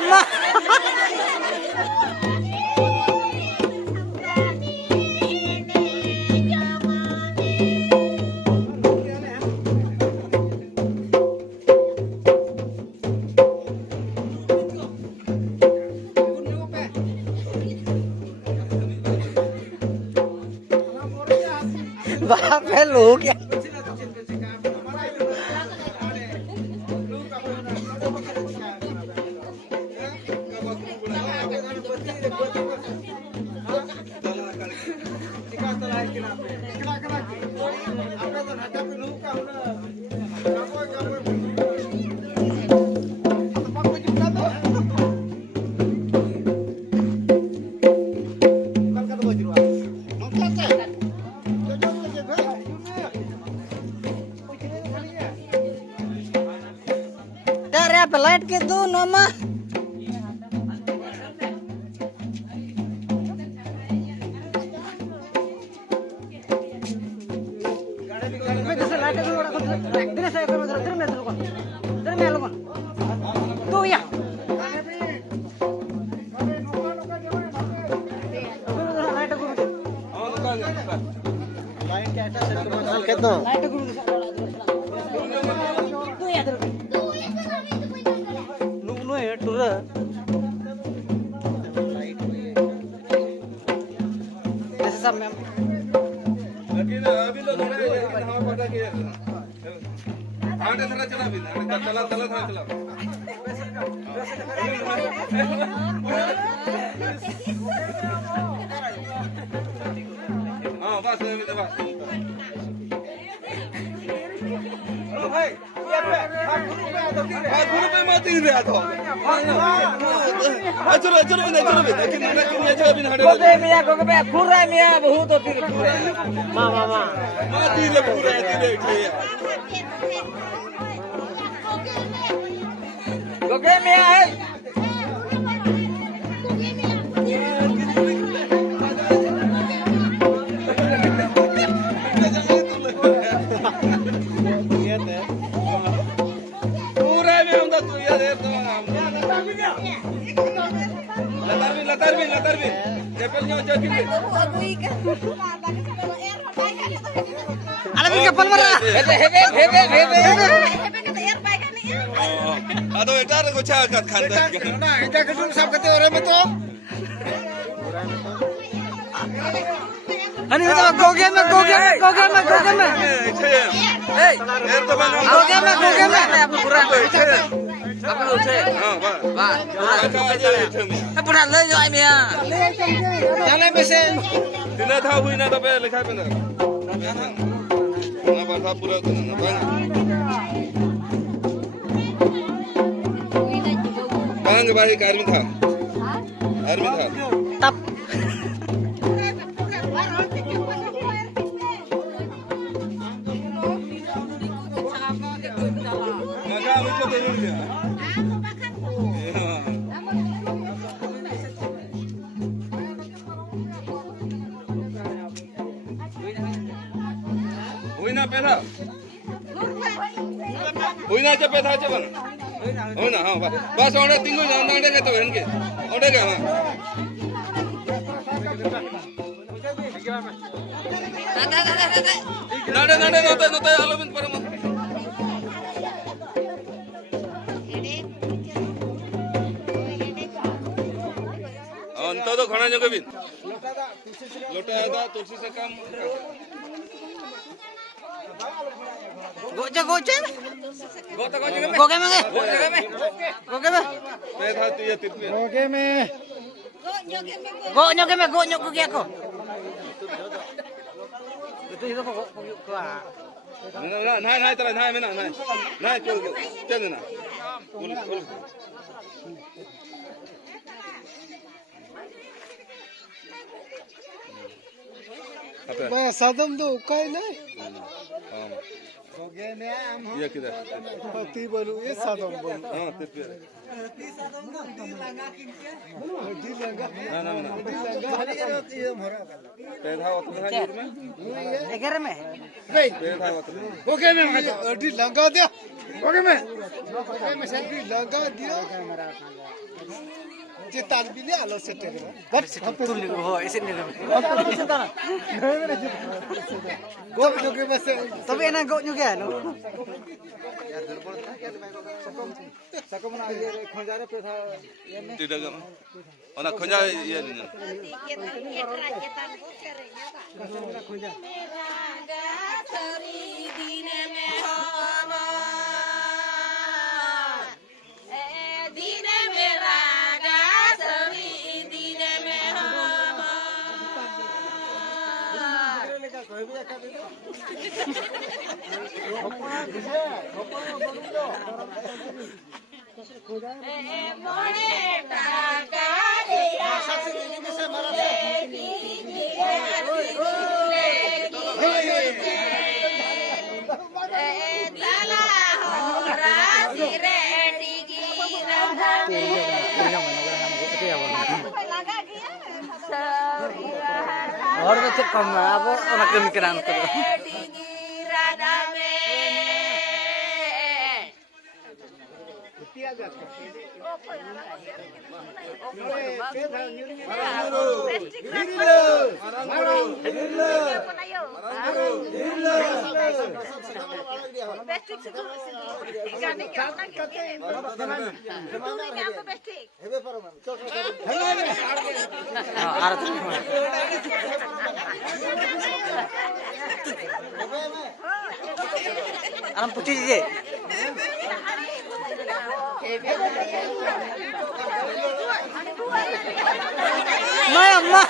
अम्मा बाप है लोग क्या लाइट के दो नोमा Aduh, itu ada gocah kat kantor. Nah, itu kedua sab kata orang betul. Ani itu goge me. Hey, goge me. Kurang. Apa lu cek? Ba. Pernah le jo ai mia. Jalan mesin. Tidak tahu ini apa lekah benar. Apa tak pura tu nampak. Bang ke bawah army था. Tap. Maka itu dulu dia. Uina pera. Uina aja pera aja bang. हो ना हाँ बस order तीनों जानना है क्या तो इनके ऑर्डर क्या हाँ नाटे आलोबिन परम अंतर तो खाना जगह बिन लोटा आदा तुलसी से काम गोचे गोते गोगे में पैसा तू ये तिरपे Oke me. go nyok ke aku itu ko ना चला ना मैं ना चल ना Ba sadam do kai na. Iya kita. Pati baru ya sadam baru. Oh, tepi. Di langga. Mana mana. Di langga. Hari ini itu murah kan. Pedha waktu hari ini. Egar में Baik. Pedha waktu. Oke me di langga dia. Oke me. Oke me di langga dia. Cetan bini alo setter. तुम लिखो हो ऐसे नहीं Go joge base. तो भी ना गो new क्या low Tidak kan. Ona khonja iya ni. और तो चेक कम अब अना कमी करान तो आराम पूछी दीजिए मैं अम्मा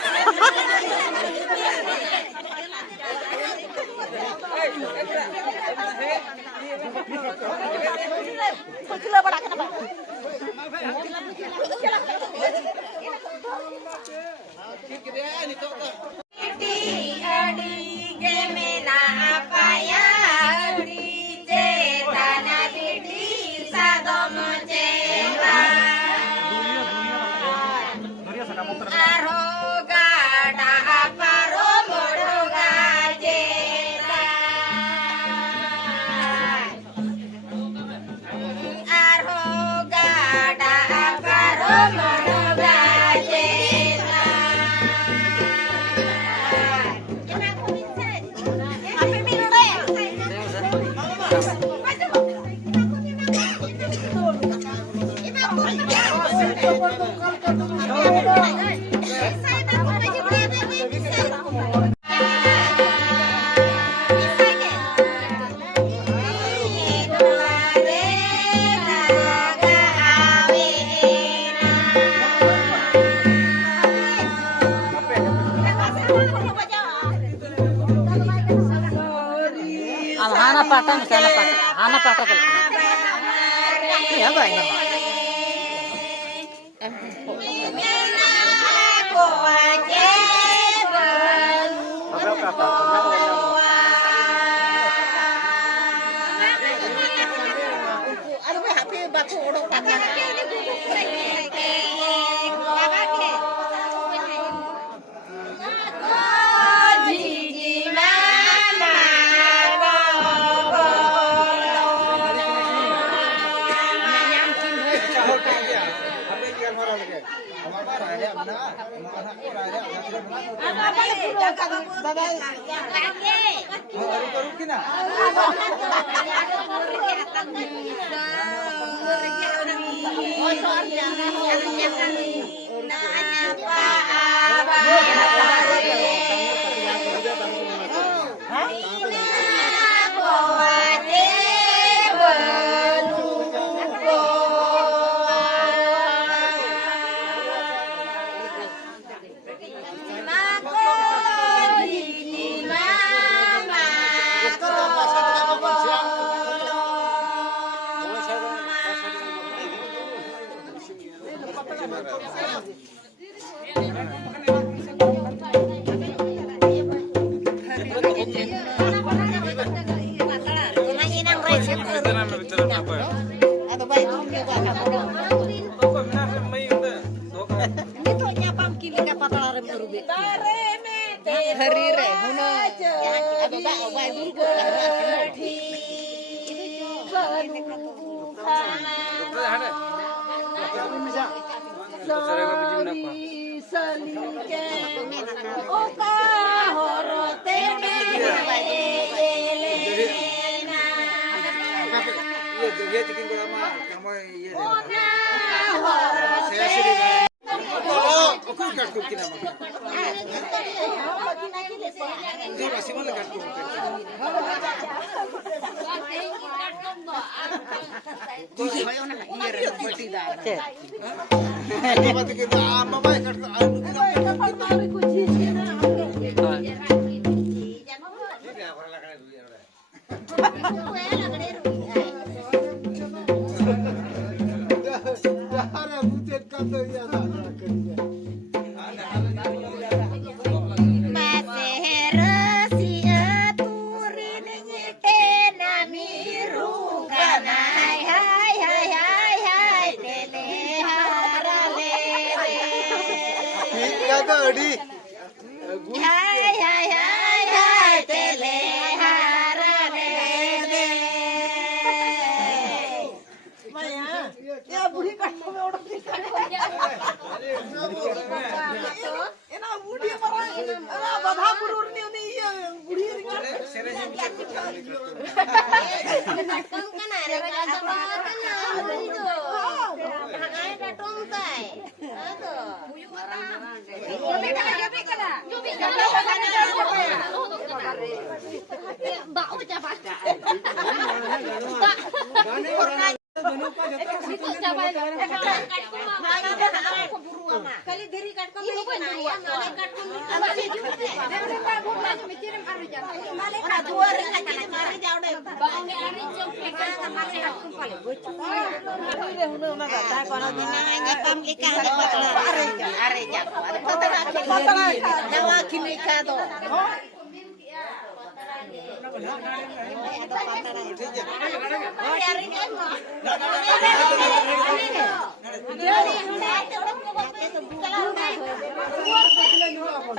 Hana patah misalnya patah, Hana patah kalau ini apa ini? Hari re guna ado ba ba dulu ko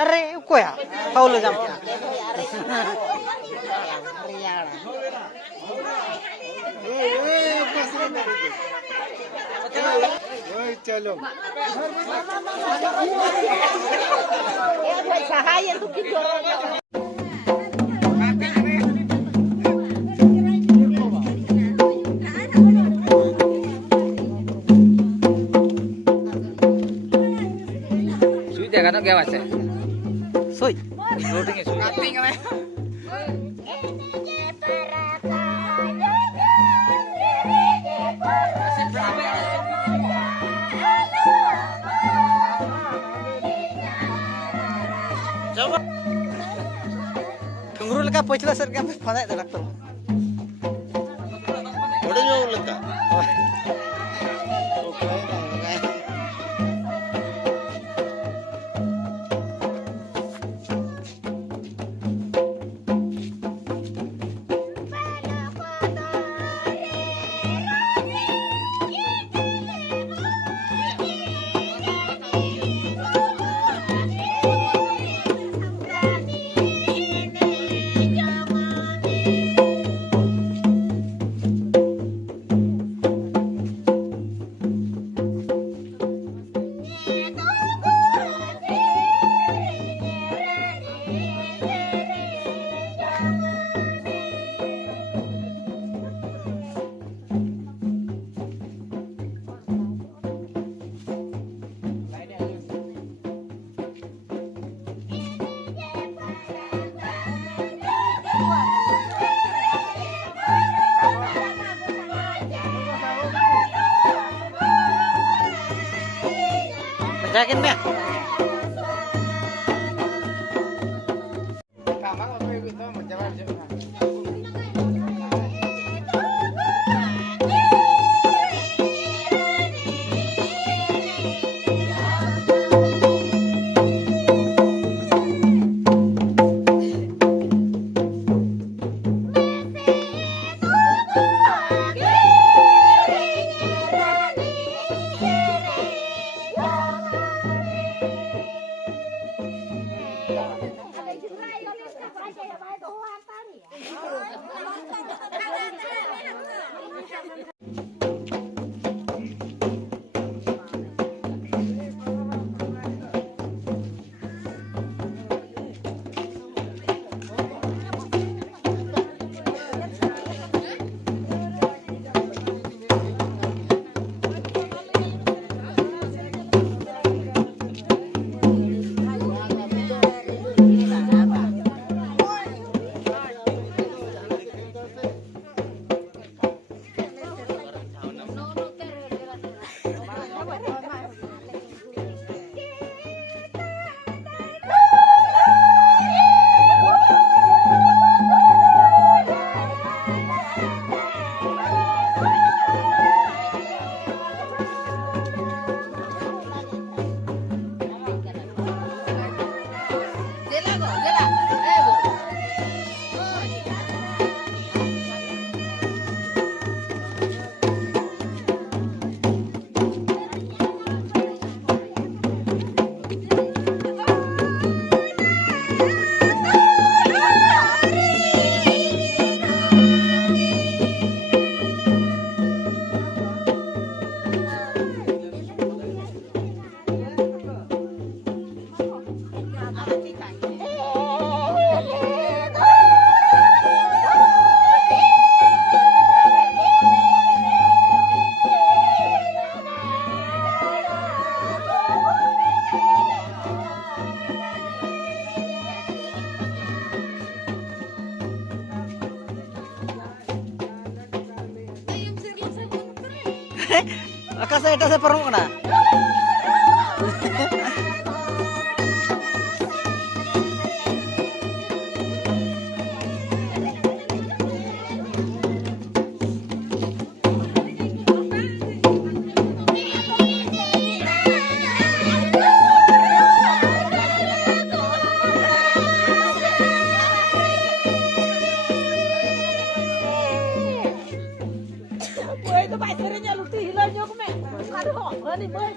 अरे कोया पाऊल जाम चलो सुई देखा तो क्या बात है सुई लोटिंग है सुई Kenguru leka pocila ser kan pada itu dokter. बड़े जो लगा Bacakin Mia. Akasa saya perlu kena. Bơi các bạn thấy nhà lục thì lên nhau các mẹ. Ăn họ lên đi bơi.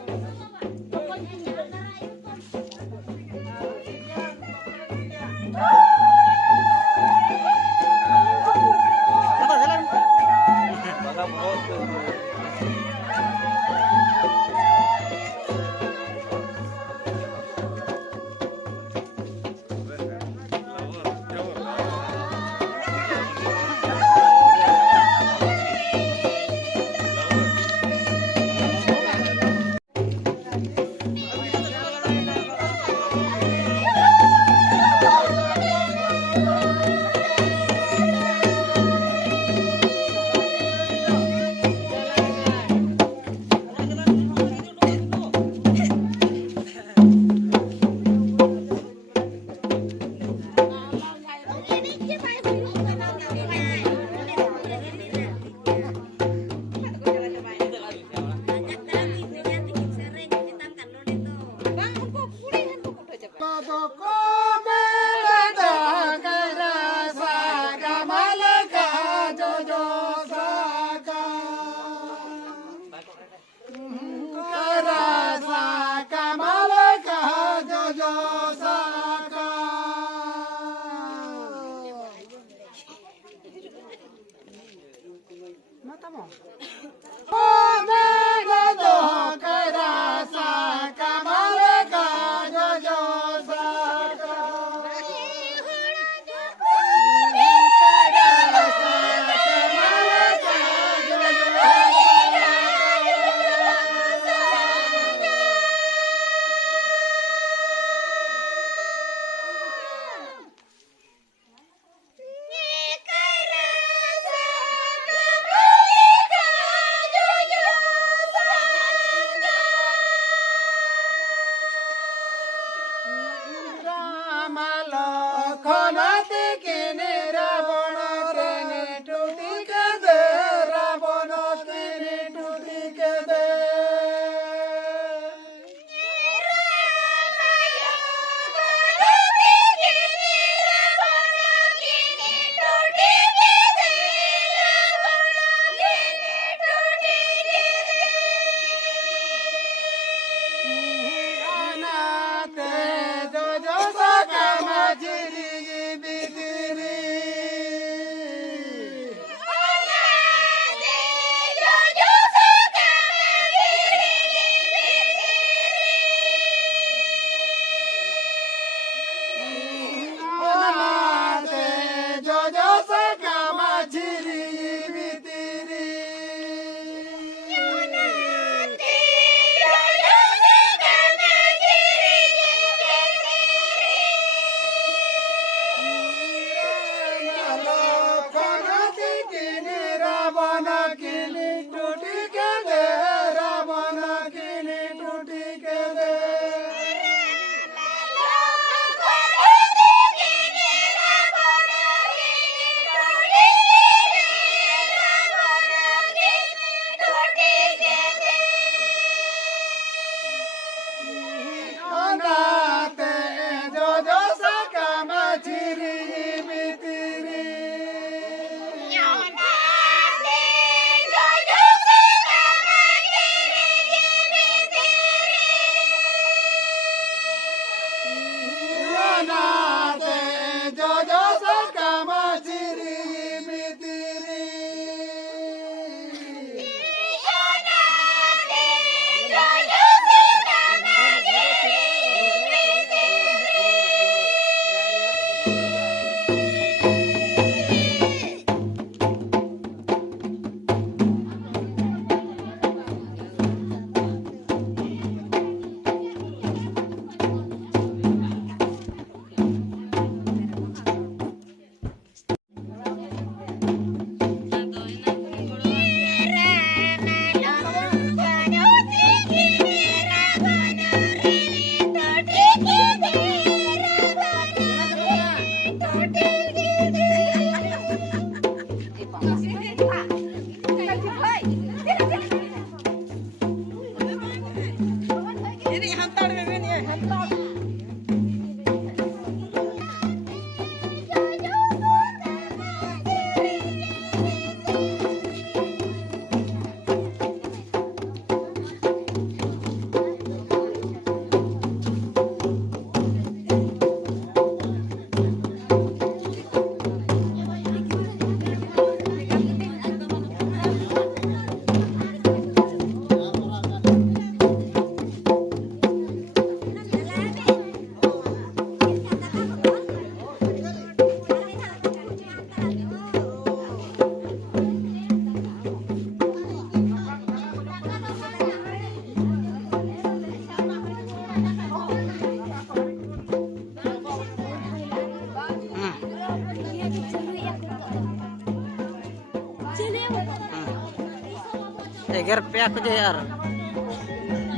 एगर पैक जो यार